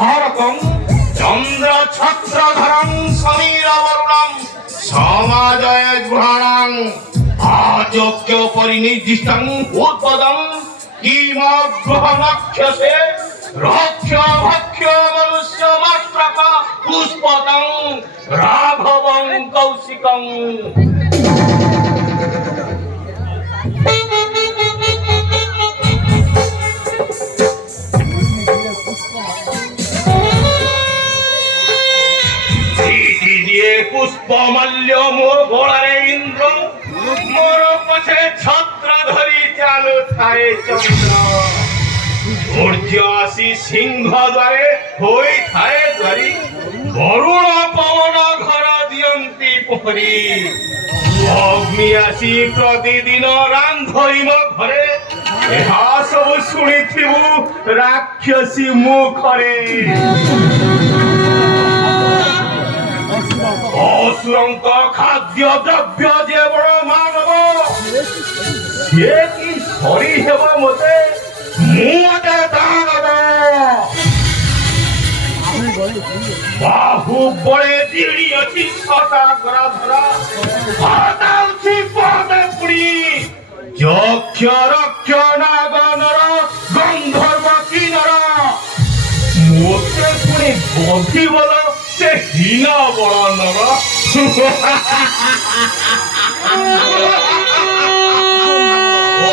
হরকং চন্দ্র ছত্রধরং সমীরবরুণং সমাজয় ঘ্রাণং আযোগ্য পরিনির্দিষ্টং উৎপদং কিমগ্রহণক্ষসে রক্ষ ভক্ষ মনুষ্য মাত্রক পুষ্পতং রাঘবং কৌশিকং। পুষ্পমাল্য মোর গোড়ারে ইন্দ্র, মোর পছে ছত্র ধরি চালু থাকে চন্দ্র। সূর্য আসি সিংহ দ্বারে হই থাকে দ্বারি, বরুণ পবন ঘর দিয়ন্তি পহরি। অগ্নি আসি প্রতিদিন রান্ধইম ঘরে, ଏହା ସବୁ ଶୁଣିଥିବୁ ରାକ୍ଷସୀ ମୁଖରେ। ଅସୁରଙ୍କ ଖାଦ୍ୟ ଦ୍ରବ୍ୟ ଯେ ବଡ଼ ମାନବ, ସିଏ କି ସରି ହେବ ମୋତେ, ମୁଁ ଅଟେ ଦାନବ। ବାହୁ ବଳେ ଦିଡ଼ି ଅଛି ଛଟା ଗରାଧରା, ହଟାଉଛି ପଦେ ପୁଡ଼ି ଯକ୍ଷ ରକ୍ଷ ନାଗନର ଗନ୍ଧର୍ବ କିନର। ମୋତେ ପୁଣି ବଧି ବୋଲ ସେ ହୀନ ବଳ ନର।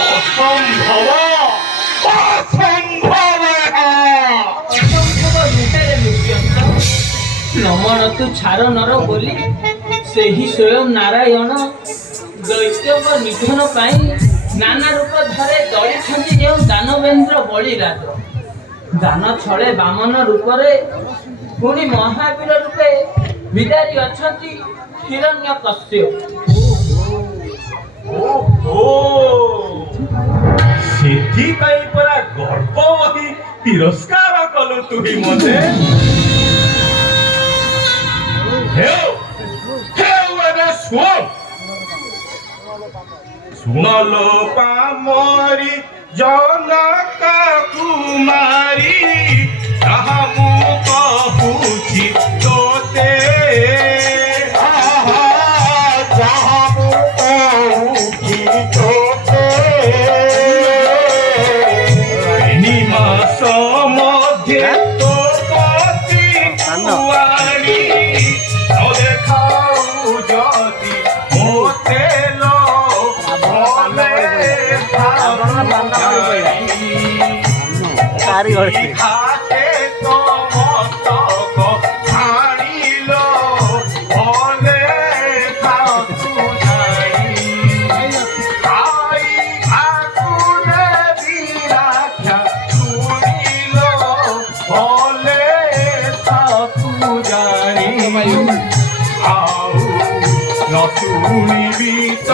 ଅସମ୍ଭବ ଅସମ୍ଭବ ନମନ ତୁ ଛାର ନର ବୋଲି ସେହି ସ୍ୱୟଂ ନାରାୟଣ ଦୈତ୍ୟଙ୍କ ନିଧନ ପାଇଁ ନାନା ରୂପ ଧରେ ଦଳିଛନ୍ତି ଯେଉଁ ଦାନବେନ୍ଦ୍ର ବଳିରାଜ। ଦାନ ଛଳେ ବାମନ ରୂପରେ, ପୁଣି ମହାବୀର ରୂପେ ବିଦାରୀ ଅଛନ୍ତି ହିରଣ୍ୟକଶ୍ୟପ। ସେଥିପାଇଁ ପରା ଗର୍ବ ବହି ତିରସ୍କାର କଲୁ ତୁହି ମୋତେ। ହେଉ ହେଉ ଏବେ ଶୁଣଲ ପାମରି ଜନକ କୁମାରୀ, ତାହା ମୁଁ କହୁଛି ତୋତେ। ଯାହା ମୁଁ କହୁଛି ତୋତେ, ନିମାସ ମଧ୍ୟରେ ତୋ ପତି କୁଆରୀ ଦେଖାଉ ଯଦି ମୋତେ लो ଭଲେ ଖାତେ ତ ମସ୍ତକ ଛାଣିଲ ଭଲେ ଖାତୁ ଯାଇ। ଖାଇ ଖାକୁ ଦେବି ରାକ୍ଷା ଶୁଣିଲ ଭଲେ ଖାତୁ ଜାଣି। ଆଉ ନ ଶୁଣିବି ତ